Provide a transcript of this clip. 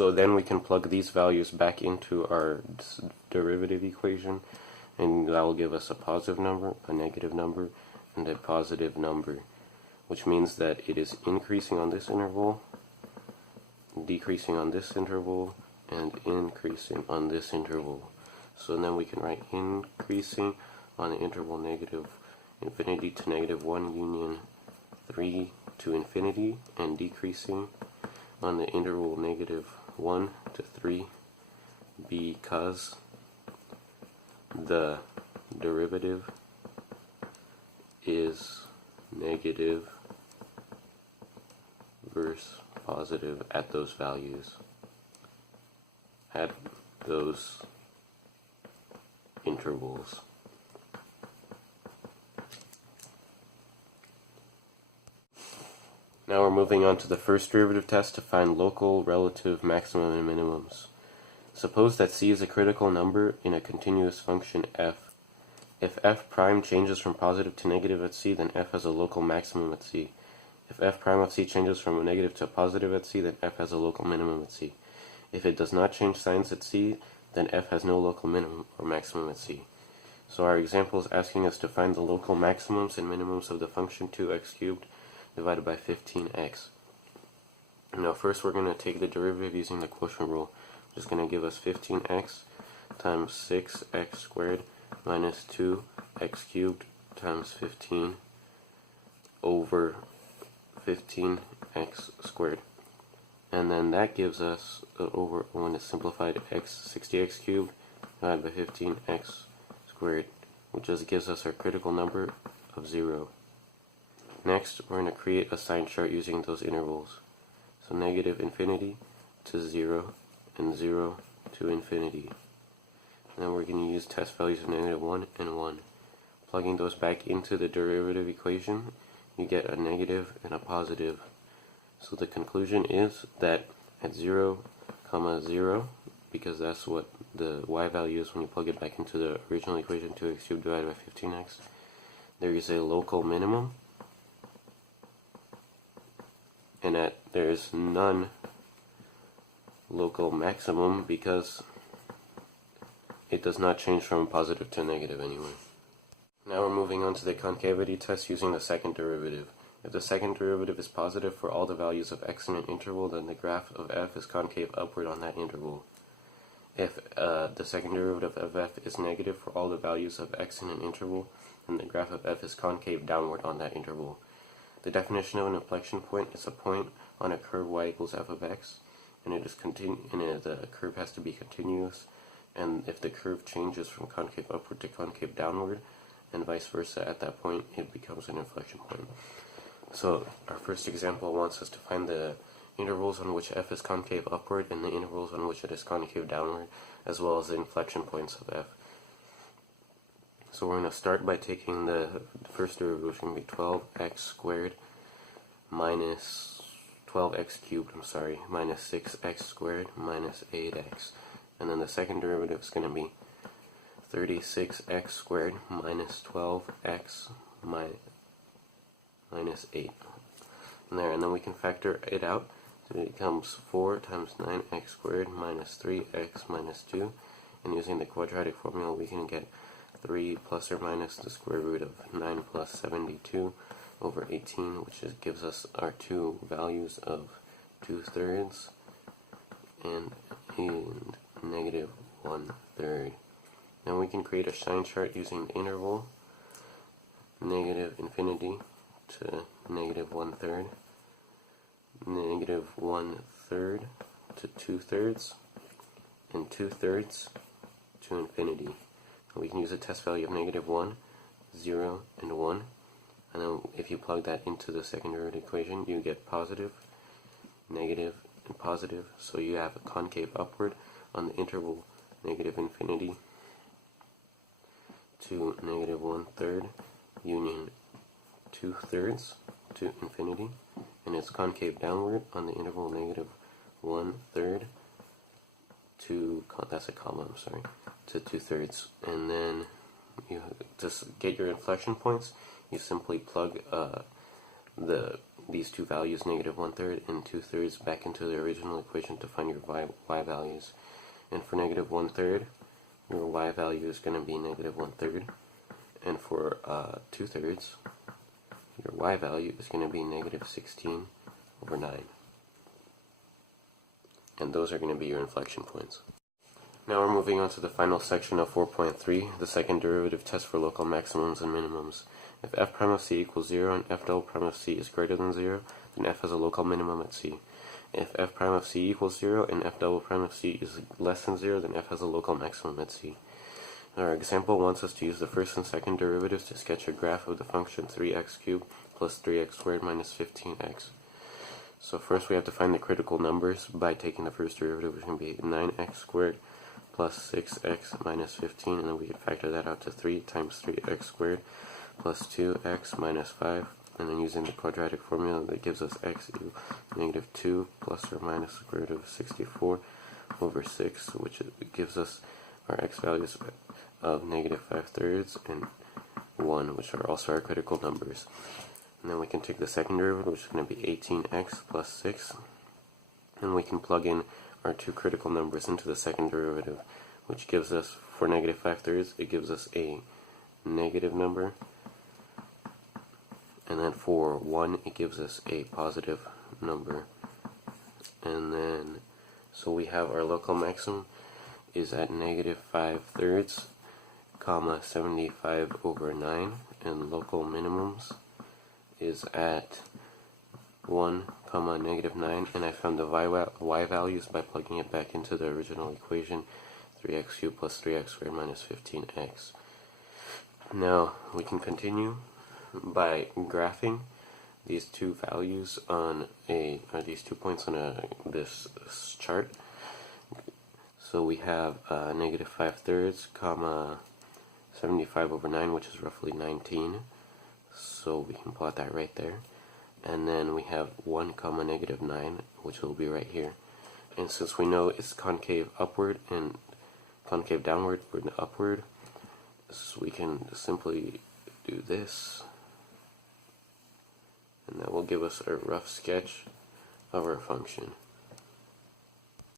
So then we can plug these values back into our derivative equation, and that will give us a positive number, a negative number, and a positive number, which means that it is increasing on this interval, decreasing on this interval, and increasing on this interval. So then we can write increasing on the interval negative infinity to negative 1 union 3 to infinity, and decreasing on the interval negative 1 to 3 because the derivative is negative versus positive at those values, at those intervals. Now we're moving on to the first derivative test to find local relative maximum and minimums. Suppose that c is a critical number in a continuous function f. If f prime changes from positive to negative at c, then f has a local maximum at c. If f prime of c changes from a negative to a positive at c, then f has a local minimum at c. If it does not change signs at c, then f has no local minimum or maximum at c. So our example is asking us to find the local maximums and minimums of the function 2x cubed divided by 15x. Now first we're going to take the derivative using the quotient rule, which is going to give us 15x times 6x squared minus 2x cubed times 15 over 15x squared. And then that gives us over, when it's simplified, 60x cubed divided by 15x squared, which just gives us our critical number of 0. Next, we're going to create a sign chart using those intervals. So negative infinity to 0 and 0 to infinity. Now we're going to use test values of negative 1 and 1. Plugging those back into the derivative equation, you get a negative and a positive. So the conclusion is that at 0, 0, because that's what the y value is when you plug it back into the original equation, 2x cubed divided by 15x, there is a local minimum, and there is none local maximum because it does not change from positive to negative anyway. Now we're moving on to the concavity test using the second derivative. If the second derivative is positive for all the values of x in an interval, then the graph of f is concave upward on that interval. If the second derivative of f is negative for all the values of x in an interval, then the graph of f is concave downward on that interval. The definition of an inflection point is a point on a curve y equals f of x, and the curve has to be continuous, and if the curve changes from concave upward to concave downward, and vice versa, at that point it becomes an inflection point. So our first example wants us to find the intervals on which f is concave upward and the intervals on which it is concave downward, as well as the inflection points of f. So we're going to start by taking the first derivative, which is going to be 12x squared minus 12x cubed, minus 6x squared minus 8x. And then the second derivative is going to be 36x squared minus 12x minus 8. And then we can factor it out. So it becomes 4 times 9x squared minus 3x minus 2. And using the quadratic formula, we can get 3 plus or minus the square root of 9 plus 72 over 18, which gives us our two values of 2/3 and negative 1/3. Now we can create a sign chart using the interval negative infinity to negative 1/3, negative 1/3 to 2/3, and 2/3 to infinity. We can use a test value of negative 1, 0, and 1. And then if you plug that into the second derivative equation, you get positive, negative, and positive. So you have a concave upward on the interval negative infinity to negative 1/3 union 2/3 to infinity. And it's concave downward on the interval negative 1/3 to, that's a comma, to 2/3. And then you just get your inflection points. You simply plug the these two values, negative 1/3 and 2/3, back into the original equation to find your y values. And for negative 1/3, your y value is going to be negative 1/3. And for 2/3, your y value is going to be negative 16/9. And those are going to be your inflection points. Now we're moving on to the final section of 4.3, the second derivative test for local maximums and minimums. If f prime of c equals 0 and f double prime of c is greater than 0, then f has a local minimum at c. If f prime of c equals 0 and f double prime of c is less than 0, then f has a local maximum at c. Our example wants us to use the first and second derivatives to sketch a graph of the function 3x cubed plus 3x squared minus 15x. So first we have to find the critical numbers by taking the first derivative, which can be 9x squared plus 6x minus 15, and then we can factor that out to 3 times 3x squared plus 2x minus 5, and then using the quadratic formula that gives us x equals negative 2 plus or minus the square root of 64 over 6, which gives us our x values of negative 5/3 and 1, which are also our critical numbers. And then we can take the second derivative, which is going to be 18x plus 6, and we can plug in our two critical numbers into the second derivative, which gives us, for negative 5/3, it gives us a negative number, and then for 1, it gives us a positive number. And then, so we have our local maximum is at negative 5/3, comma 75/9, and local minimums is at 1, comma negative 9, and I found the y values by plugging it back into the original equation, 3x cubed plus 3x squared minus 15x. Now we can continue by graphing these two values on these 2 points on this chart. So we have negative 5/3, comma 75/9, which is roughly 19. So we can plot that right there. And then we have 1, comma negative 9, which will be right here. And since we know it's concave upward and concave downward and upward, so we can simply do this, and that will give us a rough sketch of our function.